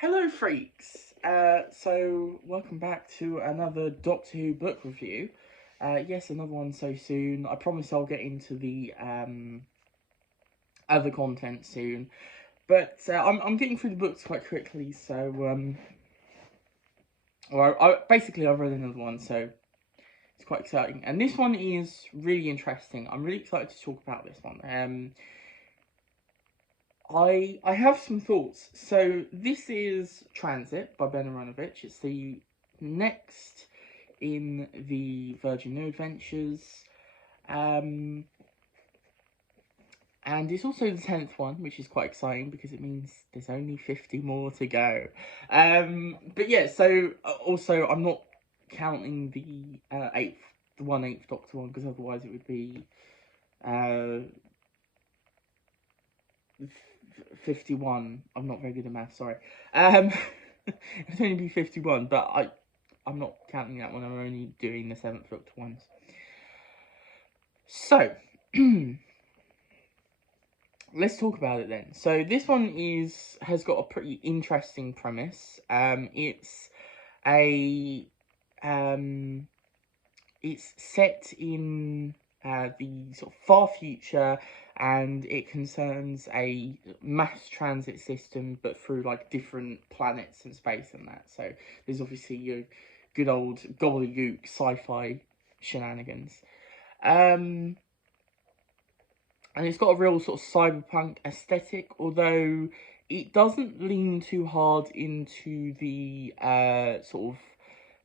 Hello, freaks! So welcome back to another Doctor Who book review. Yes, another one so soon. I promise I'll get into the other content soon. But I'm getting through the books quite quickly, so basically I've read another one, so it's quite exciting. And this one is really interesting. I'm really excited to talk about this one. I have some thoughts. So this is Transit by Ben Aronovich. It's the next in the Virgin New Adventures. And it's also the 10th one, which is quite exciting because it means there's only 50 more to go. But yeah, so also I'm not counting the 1/8 Doctor one, because otherwise it would be 51. I'm not very good at math, sorry. It'd only be 51, but I'm not counting that one. I'm only doing the 7th Doctor ones. So, let's talk about it then. So this one has got a pretty interesting premise. It's set in the sort of far future, and it concerns a mass transit system, but through like different planets and space and that. So there's obviously your good old gobbledygook sci-fi shenanigans. And it's got a real sort of cyberpunk aesthetic, although it doesn't lean too hard into the sort of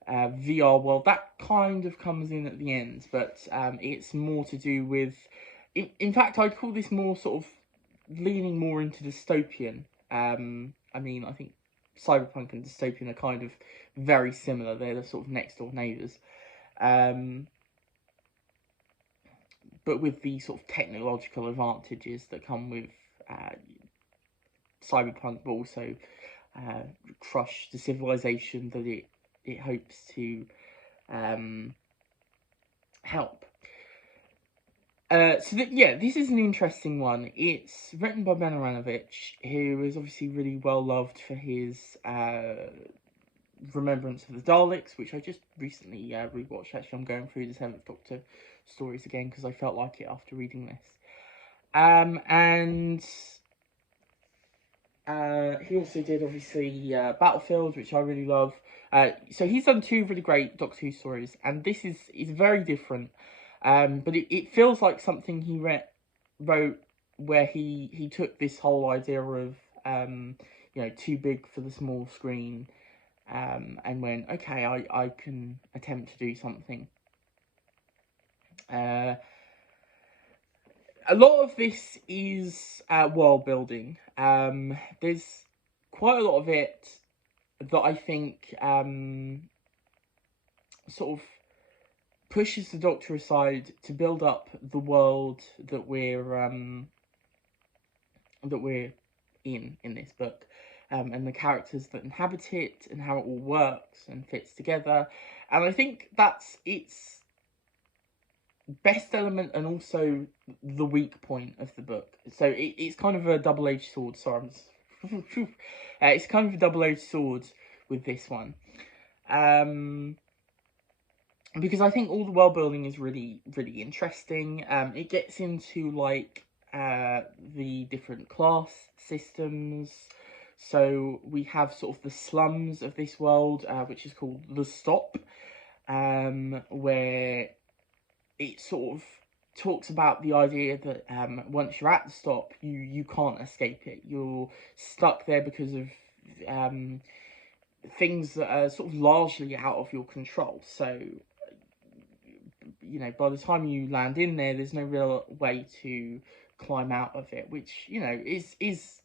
VR world. That kind of comes in at the end, but it's more to do with. In fact, I'd call this more sort of leaning more into dystopian. I mean, I think cyberpunk and dystopian are kind of very similar. They're the sort of next door neighbours. But with the sort of technological advantages that come with cyberpunk, but also crush the civilization that it hopes to help. This is an interesting one. It's written by Ben Aronovich, who is obviously really well loved for his Remembrance of the Daleks, which I just recently rewatched. Actually, I'm going through the 7th Doctor stories again because I felt like it after reading this. And he also did obviously Battlefield, which I really love. So he's done 2 really great Doctor Who stories, and this is very different. But it feels like something he wrote where he took this whole idea of too big for the small screen, and went, okay, I can attempt to do something. A lot of this is world building. There's quite a lot of it that I think sort of pushes the Doctor aside to build up the world that we're in this book, and the characters that inhabit it, and how it all works and fits together. And I think that's its best element and also the weak point of the book. So it's kind of a double-edged sword. Sorry, it's kind of a double-edged sword with this one. Because I think all the world building is really, really interesting. It gets into like the different class systems. So we have sort of the slums of this world, which is called the Stop, where it sort of talks about the idea that once you're at the Stop, you can't escape it. You're stuck there because of things that are sort of largely out of your control. So by the time you land in there, there's no real way to climb out of it, which is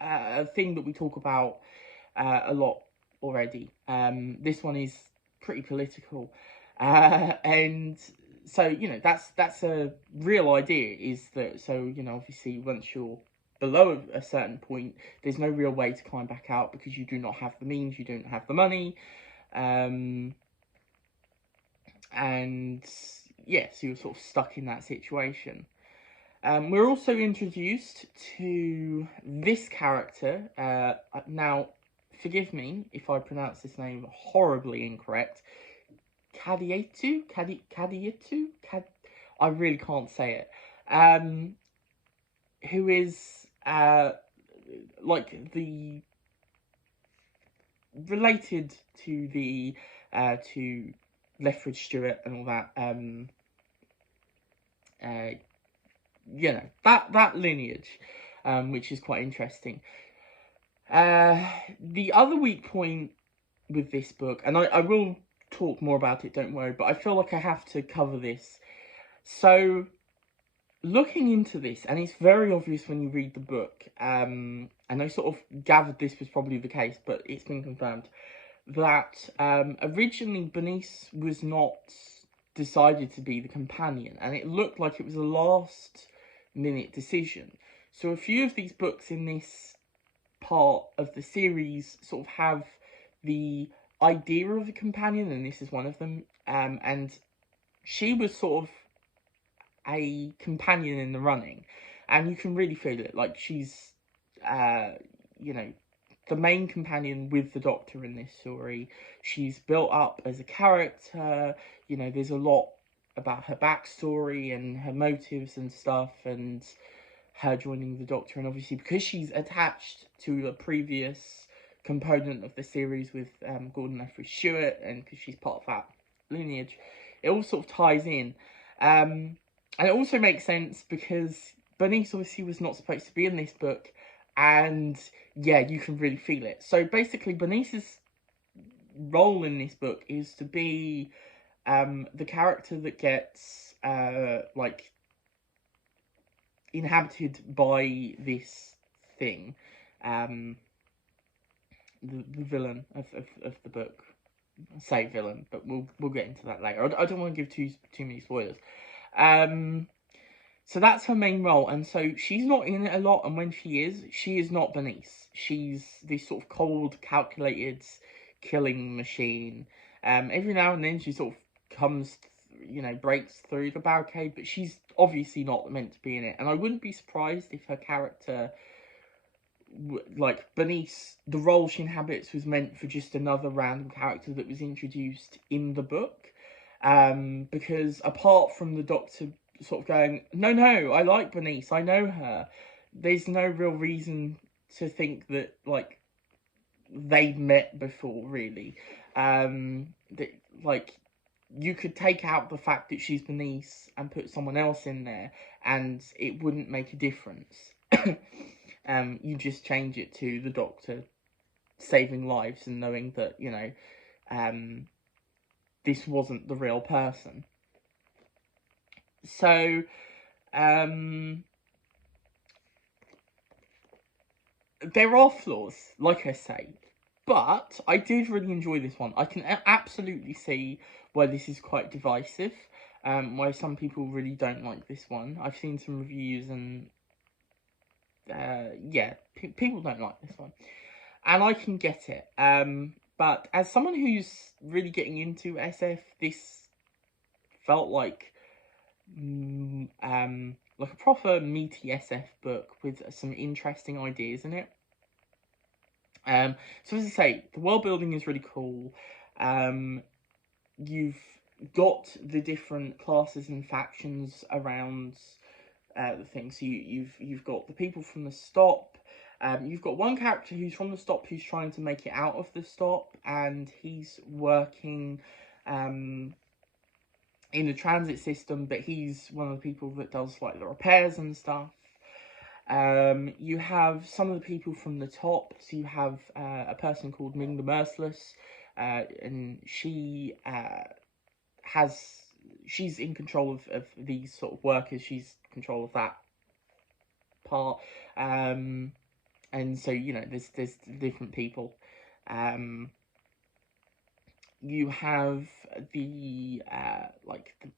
a thing that we talk about a lot already. This one is pretty political, and so that's a real idea. Is that so? Obviously, once you're below a certain point, there's no real way to climb back out because you do not have the means, you don't have the money. And yeah, so you're sort of stuck in that situation. We're also introduced to this character. Now, forgive me if I pronounce this name horribly incorrect, Kadietu, I really can't say it, who is, like, the, related to the, to Lethbridge Stewart and all that, you know, that lineage, which is quite interesting. The other weak point with this book, and I will talk more about it, don't worry, but I feel like I have to cover this. So, looking into this, and it's very obvious when you read the book, and I sort of gathered this was probably the case, but it's been confirmed, that originally Bernice was not decided to be the companion, and it looked like it was a last minute decision. So a few of these books in this part of the series sort of have the idea of a companion, and this is one of them, and she was sort of a companion in the running, and you can really feel it. Like, she's, you know, the main companion with the Doctor in this story. She's built up as a character. You know, there's a lot about her backstory and her motives and stuff, and her joining the Doctor. And obviously, because she's attached to a previous component of the series with Gordon Lethbridge Stewart, and because she's part of that lineage, it all sort of ties in. And it also makes sense because Bernice obviously was not supposed to be in this book, and yeah, you can really feel it. So basically, Bernice's role in this book is to be the character that gets like inhabited by this thing, the villain of the book. I say villain, but we'll get into that later. I don't want to give too many spoilers. So that's her main role, and so she's not in it a lot, and when she is not Bernice. She's this sort of cold, calculated killing machine. Every now and then she sort of comes, you know, breaks through the barricade, but she's obviously not meant to be in it, and I wouldn't be surprised if her character, like Bernice, the role she inhabits was meant for just another random character that was introduced in the book, because apart from the Doctor sort of going, no, I like Bernice, I know her, there's no real reason to think that, like, they've met before, really. That, like, you could take out the fact that she's Bernice and put someone else in there, and it wouldn't make a difference. You just change it to the Doctor saving lives and knowing that, you know, this wasn't the real person. So, there are flaws, like I say, but I did really enjoy this one. I can absolutely see why this is quite divisive, why some people really don't like this one. I've seen some reviews and, yeah, people don't like this one. And I can get it. But as someone who's really getting into SF, this felt like a proper meaty SF book with some interesting ideas in it. So as I say, the world building is really cool. You've got the different classes and factions around the thing. So you've got the people from the Stop. You've got one character who's from the Stop who's trying to make it out of the Stop, and he's working in the transit system, but he's one of the people that does, like, the repairs and stuff. You have some of the people from the Top. So you have a person called Ming the Merciless, and she's in control of these sort of workers. She's in control of that part. And so, you know, there's different people. You have the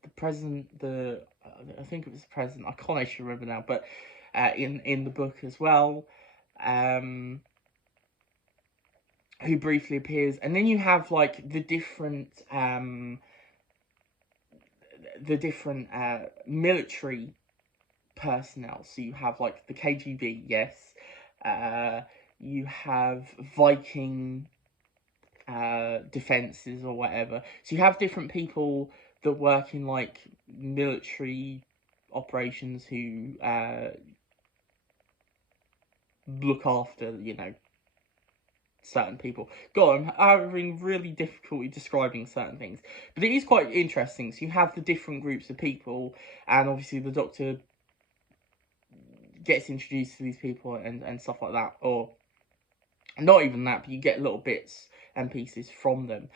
the president, I think it was the president, I can't actually remember now, but in the book as well, who briefly appears. And then you have, like, the different military personnel. So you have, like, the KGB, yes, you have Viking defenses or whatever. So you have different people that work in like military operations who look after, you know, certain people. God, I'm having really difficulty describing certain things, but it is quite interesting. So you have the different groups of people, and obviously the Doctor gets introduced to these people and stuff like that, or not even that, but you get little bits and pieces from them.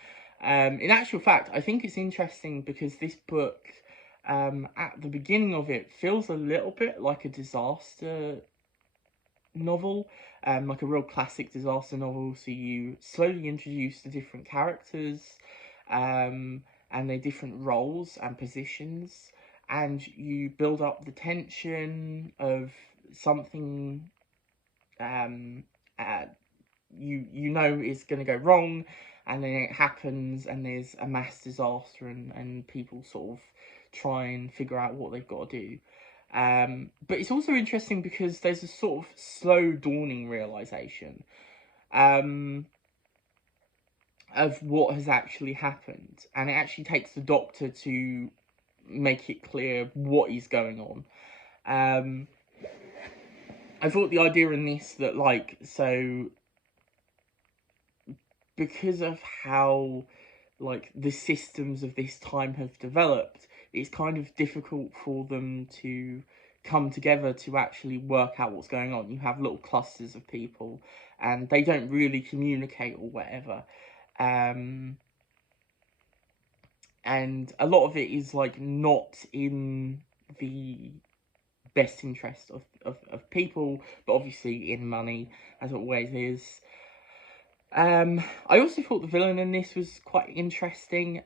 In actual fact, I think it's interesting because this book, at the beginning of it, feels a little bit like a disaster novel, like a real classic disaster novel. So you slowly introduce the different characters, and their different roles and positions, and you build up the tension of something uh, you know is going to go wrong, and then it happens, and there's a mass disaster, and people sort of try and figure out what they've got to do. But it's also interesting because there's a sort of slow dawning realization of what has actually happened, and it actually takes the Doctor to make it clear what is going on. I thought the idea in this that, like, so because of how like the systems of this time have developed, it's kind of difficult for them to come together to actually work out what's going on. You have little clusters of people, and they don't really communicate or whatever. And a lot of it is like not in the best interest of people, but obviously in money, as it always is. I also thought the villain in this was quite interesting.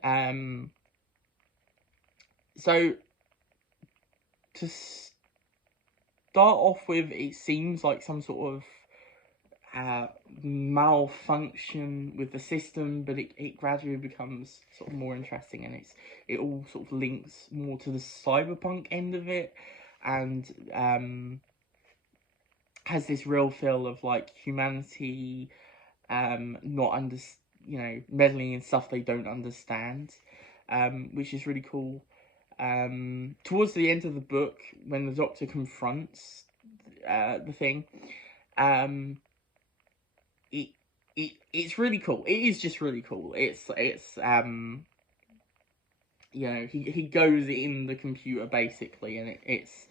So to start off with, it seems like some sort of malfunction with the system, but it gradually becomes sort of more interesting, and it all sort of links more to the cyberpunk end of it, and has this real feel of like humanity not meddling in stuff they don't understand, which is really cool. Towards the end of the book, when the Doctor confronts the thing, it's really cool. It is just really cool. It's he goes in the computer basically, and it's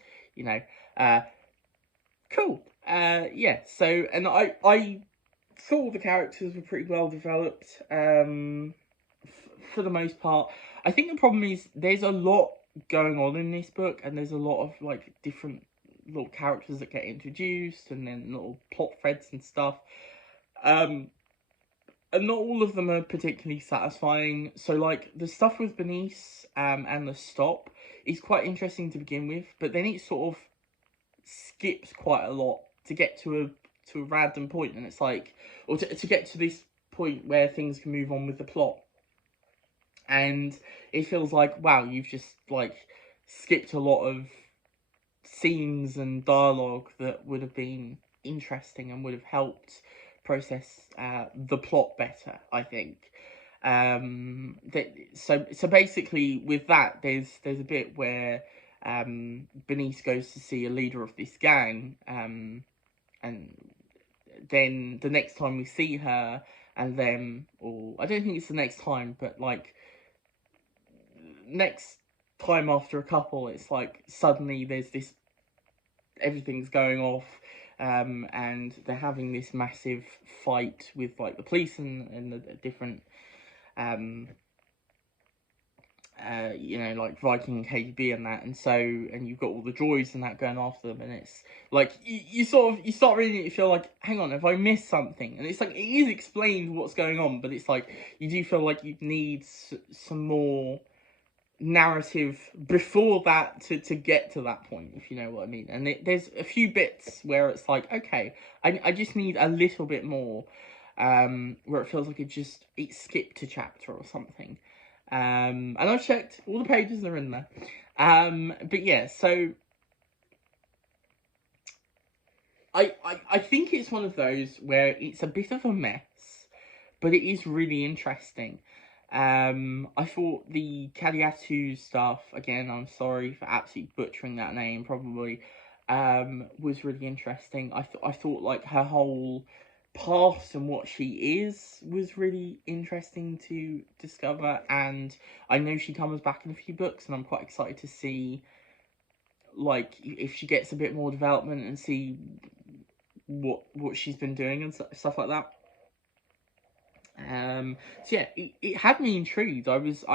cool. Yeah. So, and I thought the characters were pretty well developed. For the most part, I think the problem is there's a lot going on in this book, and there's a lot of like different little characters that get introduced, and then little plot threads and stuff. And not all of them are particularly satisfying. So like the stuff with Bernice and the stop is quite interesting to begin with, but then it sort of skips quite a lot to get to a random point, and it's like, or to get to this point where things can move on with the plot, and it feels like, wow, you've just like skipped a lot of scenes and dialogue that would have been interesting and would have helped process the plot better, I think. So basically with that, there's a bit where Bernice goes to see a leader of this gang, and then the next time we see her and them, or I don't think it's the next time, but like next time after a couple, it's like suddenly there's this, everything's going off, and they're having this massive fight with like the police and the different like Viking and KGB and that, and so, and you've got all the droids and that going after them, and it's like you start reading it, you feel like, hang on, have I missed something? And it's like, it is explained what's going on, but it's like you do feel like you need some more narrative before that to get to that point, if you know what I mean. And there's a few bits where it's like, okay, I just need a little bit more, where it feels like it skipped a chapter or something. And I've checked, all the pages are in there. But yeah, so I think it's one of those where it's a bit of a mess, but it is really interesting. I thought the Kaliatu stuff, again, I'm sorry for absolutely butchering that name, probably, was really interesting. I thought, like, her whole past and what she is was really interesting to discover, and I know she comes back in a few books, and I'm quite excited to see, like, if she gets a bit more development and see what she's been doing and stuff like that. So yeah, it had me intrigued. I was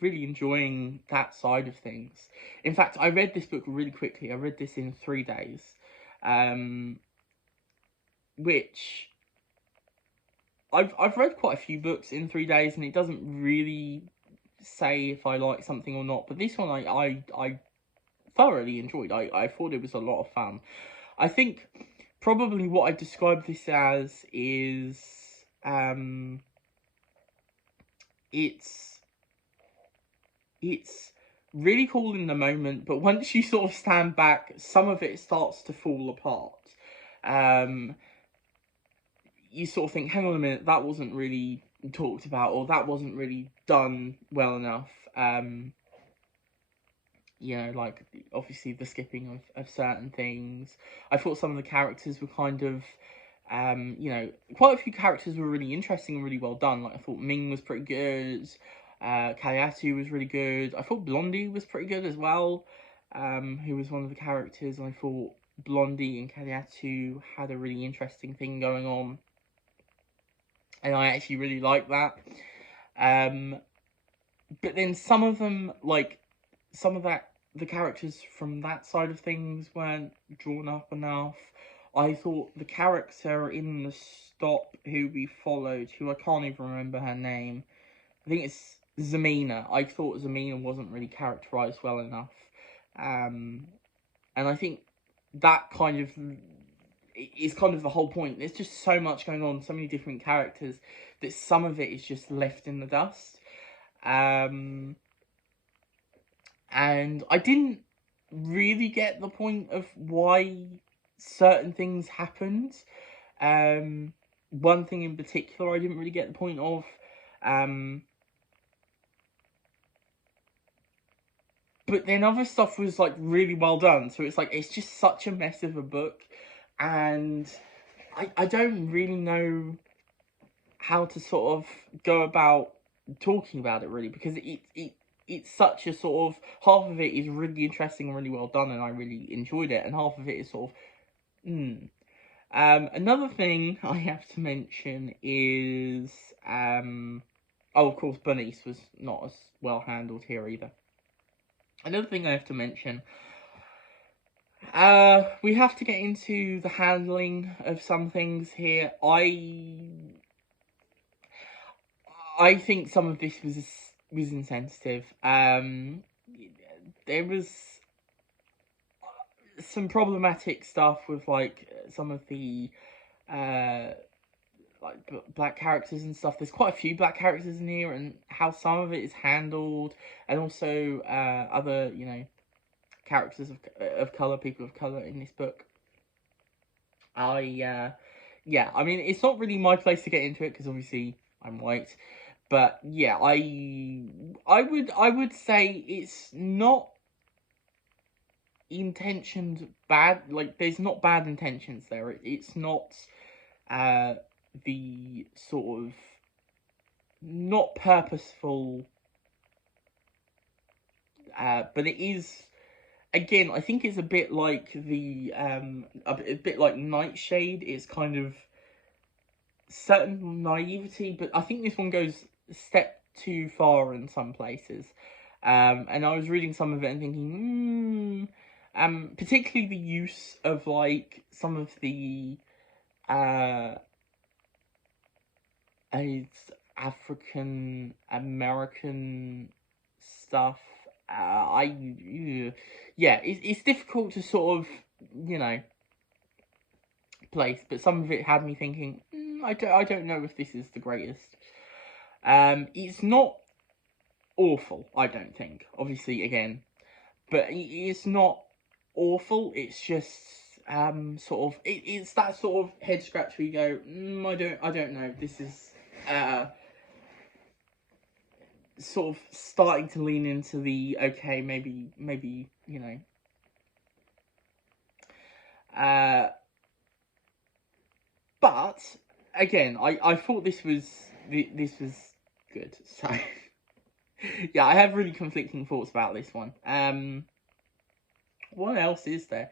really enjoying that side of things. In fact, I read this book really quickly. I read this in 3 days, um, which I've read quite a few books in 3 days, and it doesn't really say if I like something or not. But this one I thoroughly enjoyed. I thought it was a lot of fun. I think probably what I describe this as is it's really cool in the moment, but once you sort of stand back, some of it starts to fall apart. You sort of think, hang on a minute, that wasn't really talked about, or that wasn't really done well enough. Like, obviously the skipping of certain things. I thought some of the characters were kind of, quite a few characters were really interesting and really well done. Like, I thought Ming was pretty good. Kaliatu was really good. I thought Blondie was pretty good as well, who was one of the characters. I thought Blondie and Kaliatu had a really interesting thing going on, and I actually really liked that. But then some of them, like, the characters from that side of things weren't drawn up enough. I thought the character in the stop who we followed, who I can't even remember her name, I think it's Zamina. I thought Zamina wasn't really characterized well enough. And I think that kind of is kind of the whole point. There's just so much going on, so many different characters, that some of it is just left in the dust. And I didn't really get the point of why certain things happened. One thing in particular I didn't really get the point of. But then other stuff was, like, really well done. So it's like, it's just such a mess of a book. And I don't really know how to sort of go about talking about it, really, because it's such a sort of, half of it is really interesting and really well done, and I really enjoyed it, and half of it is sort of, another thing I have to mention is, of course, Bernice was not as well handled here either. Another thing I have to mention, we have to get into the handling of some things here. I think some of this was insensitive. There was some problematic stuff with, like, some of the like black characters and stuff. There's quite a few black characters in here, and how some of it is handled, and also other characters of color, people of color in this book. Yeah, I mean, it's not really my place to get into it because obviously I'm white, but yeah, I would say it's not intentioned bad. Like, there's not bad intentions there. It's not the sort of not purposeful, but it is. Again, I think it's a bit like the a bit like Nightshade. It's kind of certain naivety, but I think this one goes a step too far in some places. And I was reading some of it and thinking, particularly the use of, like, some of the African American stuff. It's difficult to sort of, place, but some of it had me thinking, I don't know if this is the greatest. It's not awful, I don't think. Obviously, again, but it's not awful. It's just it's that sort of head scratch where you go, I don't know. This is sort of starting to lean into the okay, maybe you know. But again, I thought this was good. So yeah, I have really conflicting thoughts about this one. What else is there?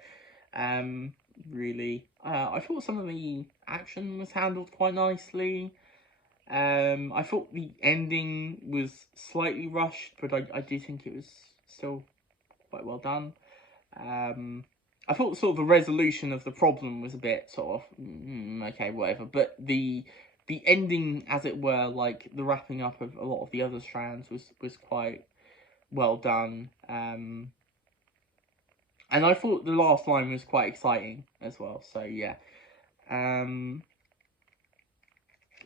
Really, I thought some of the action was handled quite nicely. I thought the ending was slightly rushed, but I do think it was still quite well done. I thought sort of the resolution of the problem was a bit sort of okay, whatever. But the ending, as it were, like the wrapping up of a lot of the other strands was quite well done. And I thought the last line was quite exciting as well. So yeah,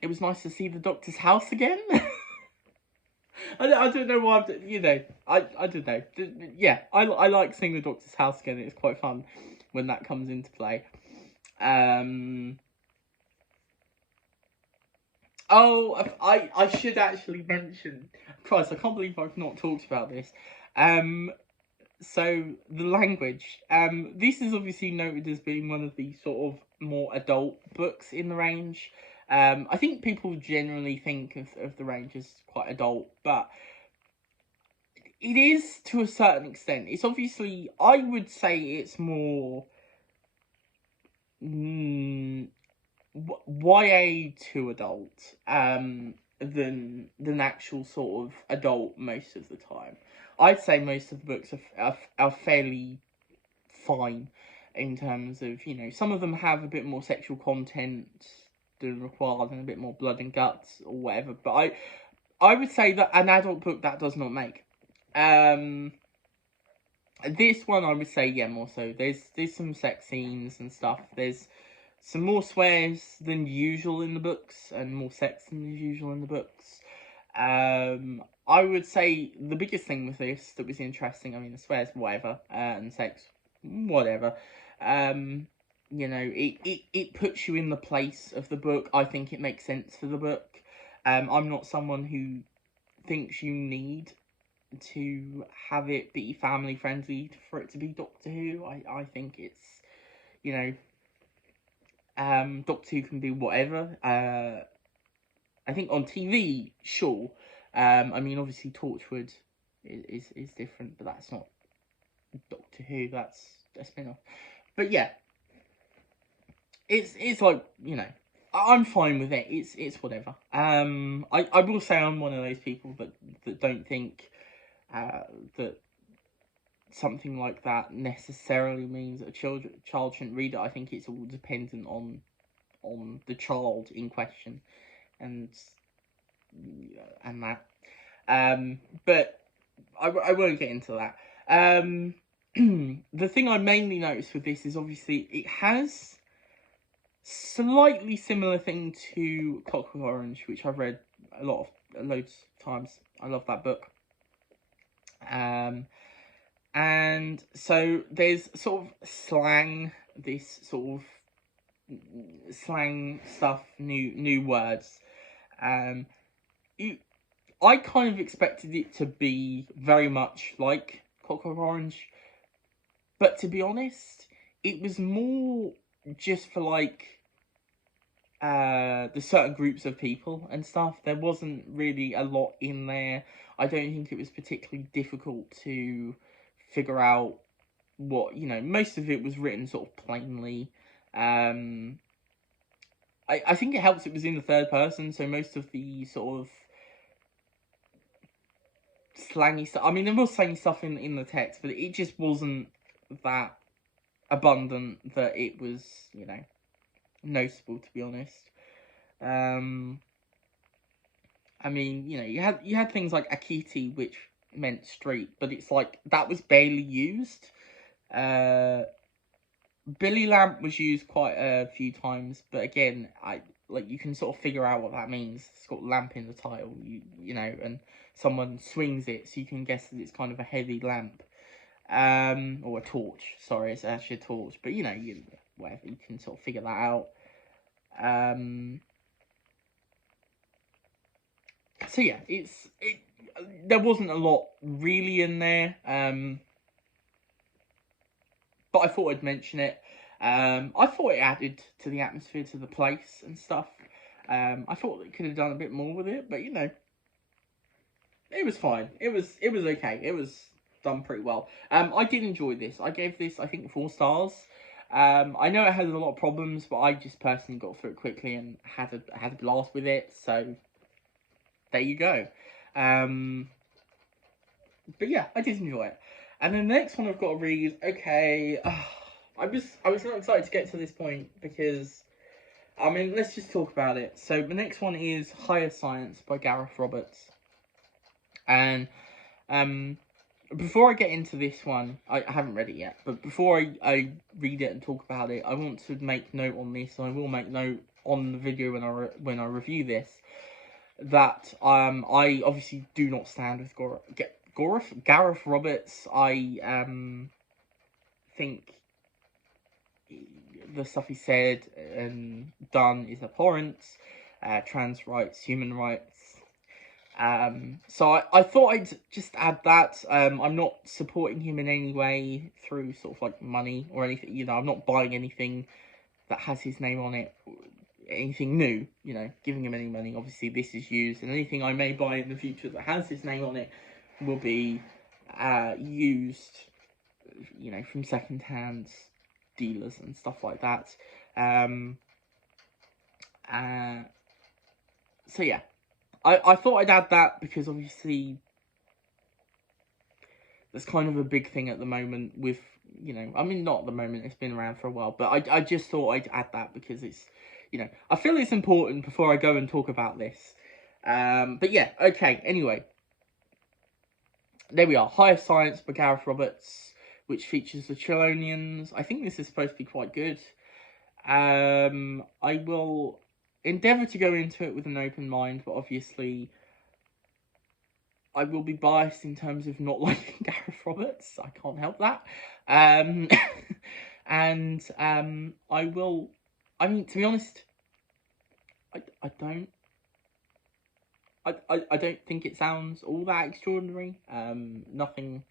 it was nice to see the Doctor's house again. I don't know why I don't know. Yeah, I like seeing the Doctor's house again. It's quite fun when that comes into play. Oh, I should actually mention. Christ, I can't believe I've not talked about this. So the language. This is obviously noted as being one of the sort of more adult books in the range. I think people generally think of the range as quite adult, but it is to a certain extent. It's obviously, I would say it's more YA to adult than actual sort of adult most of the time. I'd say most of the books are fairly fine in terms of, you know, some of them have a bit more sexual content than required and a bit more blood and guts or whatever, but I would say that an adult book that does not make. This one I would say, yeah, more so. There's some sex scenes and stuff. There's some more swears than usual in the books and more sex than usual in the books. I would say the biggest thing with this that was interesting, I mean, the swears, whatever, and sex, whatever. You know, it puts you in the place of the book. I think it makes sense for the book. I'm not someone who thinks you need to have it be family friendly for it to be Doctor Who. I think it's, you know, Doctor Who can be whatever. I think on TV, sure. I mean, obviously Torchwood is different, but that's not Doctor Who. That's a spin-off. But yeah, it's like, you know, I'm fine with it. It's whatever. I will say I'm one of those people that don't think that something like that necessarily means a child shouldn't read it. I think it's all dependent on the child in question and that. But I won't get into that. The thing I mainly noticed with this is obviously it has slightly similar thing to Clockwork Orange, which I've read loads of times. I love that book. And so there's sort of slang, this sort of slang stuff, new words. I kind of expected it to be very much like Clockwork Orange, but to be honest, it was more just for like the certain groups of people and stuff. There wasn't really a lot in there. I don't think it was particularly difficult to figure out what, you know, most of it was written sort of plainly. I think it helps it was in the third person, so most of the sort of slangy stuff, I mean, there was slangy stuff in the text, but it just wasn't that abundant that it was, you know, noticeable, to be honest. I mean, you know, you had things like Akiti, which meant street, but it's like that was barely used. Billy Lamp was used quite a few times, but again, you can sort of figure out what that means. It's got lamp in the title, you know, and someone swings it, so you can guess that it's kind of a heavy lamp. or a torch. Sorry, it's actually a torch, but whatever, you can sort of figure that out. So yeah, there wasn't a lot really in there, but I thought I'd mention it. I thought it added to the atmosphere, to the place and stuff. I thought they could have done a bit more with it, but it was fine. It was okay. It was done pretty well. I did enjoy this. I gave this, I think, 4 stars. I know it has a lot of problems, but I just personally got through it quickly and had a blast with it. So there you go. But yeah, I did enjoy it. And then the next one I've got to read. Okay, I was not excited to get to this point because, I mean, let's just talk about it. So the next one is Higher Science by Gareth Roberts. And before I get into this one, I haven't read it yet, but before I read it and talk about it, I want to make note on this, and I will make note on the video when I review this, that I obviously do not stand with Gareth Roberts. I think the stuff he said and done is abhorrent. Trans rights, human rights. So I thought I'd just add that. I'm not supporting him in any way through sort of like money or anything. I'm not buying anything that has his name on it, anything new, giving him any money. Obviously, this is used, and anything I may buy in the future that has his name on it will be used, from second-hand dealers and stuff like that. So yeah, I thought I'd add that because obviously there's kind of a big thing at the moment with, I mean, not at the moment, it's been around for a while, but I just thought I'd add that because it's, I feel it's important before I go and talk about this. But yeah, okay, anyway. There we are, Higher Science by Gareth Roberts, which features the Trillonians. I think this is supposed to be quite good. I will endeavour to go into it with an open mind, but obviously I will be biased in terms of not liking Gareth Roberts. I can't help that. And I will, I mean, to be honest, I don't think it sounds all that extraordinary. Nothing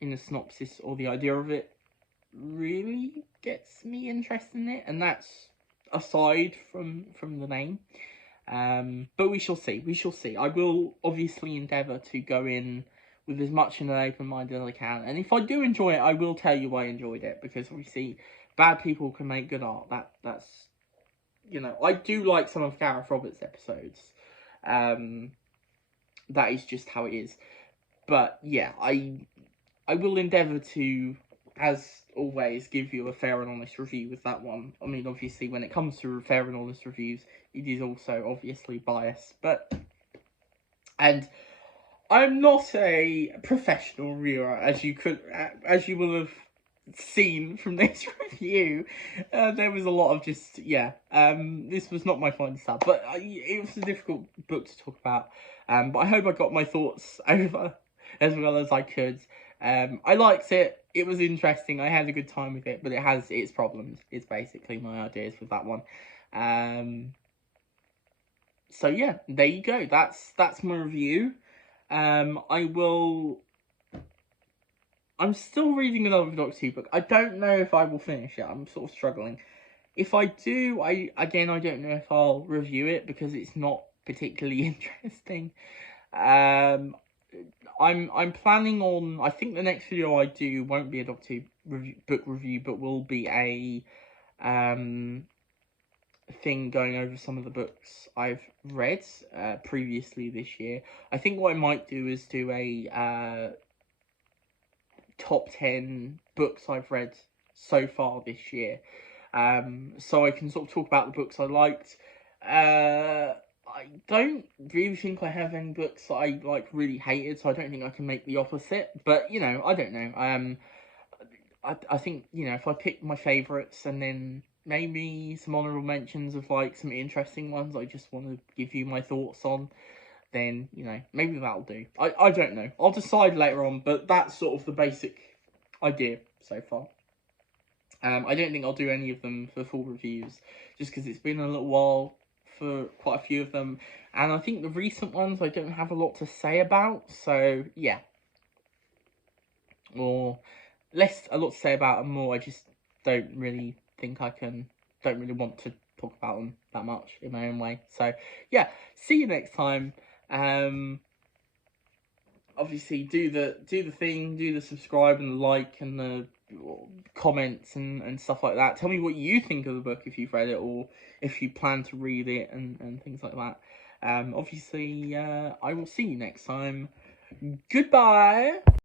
in the synopsis or the idea of it really gets me interested in it, and that's aside from the name. But we shall see. I will obviously endeavour to go in with as much in an open mind as I can, and if I do enjoy it, I will tell you I enjoyed it, because obviously bad people can make good art. That's I do like some of Gareth Roberts' episodes. That is just how it is. But yeah, I will endeavour to, as always, give you a fair and honest review with that one. I mean, obviously, when it comes to fair and honest reviews, it is also obviously biased, and I'm not a professional reviewer, as you will have seen from this review. There was a lot of just, this was not my finest stuff, but it was a difficult book to talk about. But I hope I got my thoughts over as well as I could. I liked it. It was interesting. I had a good time with it, but it has its problems. It's basically my ideas with that one. So yeah, there you go. That's my review. I'm still reading another Doctor Who book. I don't know if I will finish it. I'm sort of struggling. If I do, I don't know if I'll review it because it's not particularly interesting. I'm planning on, I think the next video I do won't be a Doctor Who book review, but will be a thing going over some of the books I've read previously this year. I think what I might do is do a top 10 books I've read so far this year. So I can sort of talk about the books I liked. I don't really think I have any books that I really hated, so I don't think I can make the opposite. But I don't know. I think if I pick my favourites and then maybe some honourable mentions of some interesting ones I just want to give you my thoughts on, then maybe that'll do. I don't know. I'll decide later on, but that's sort of the basic idea so far. I don't think I'll do any of them for full reviews, just because it's been a little while for quite a few of them, and I think the recent ones I don't have a lot to say about, so yeah. Or less a lot to say about them, more I just don't really think don't really want to talk about them that much in my own way. So yeah, see you next time. Obviously do the thing, do the subscribe and the like and the comments and stuff like that. Tell me what you think of the book if you've read it or if you plan to read it and things like that. Obviously, I will see you next time. Goodbye.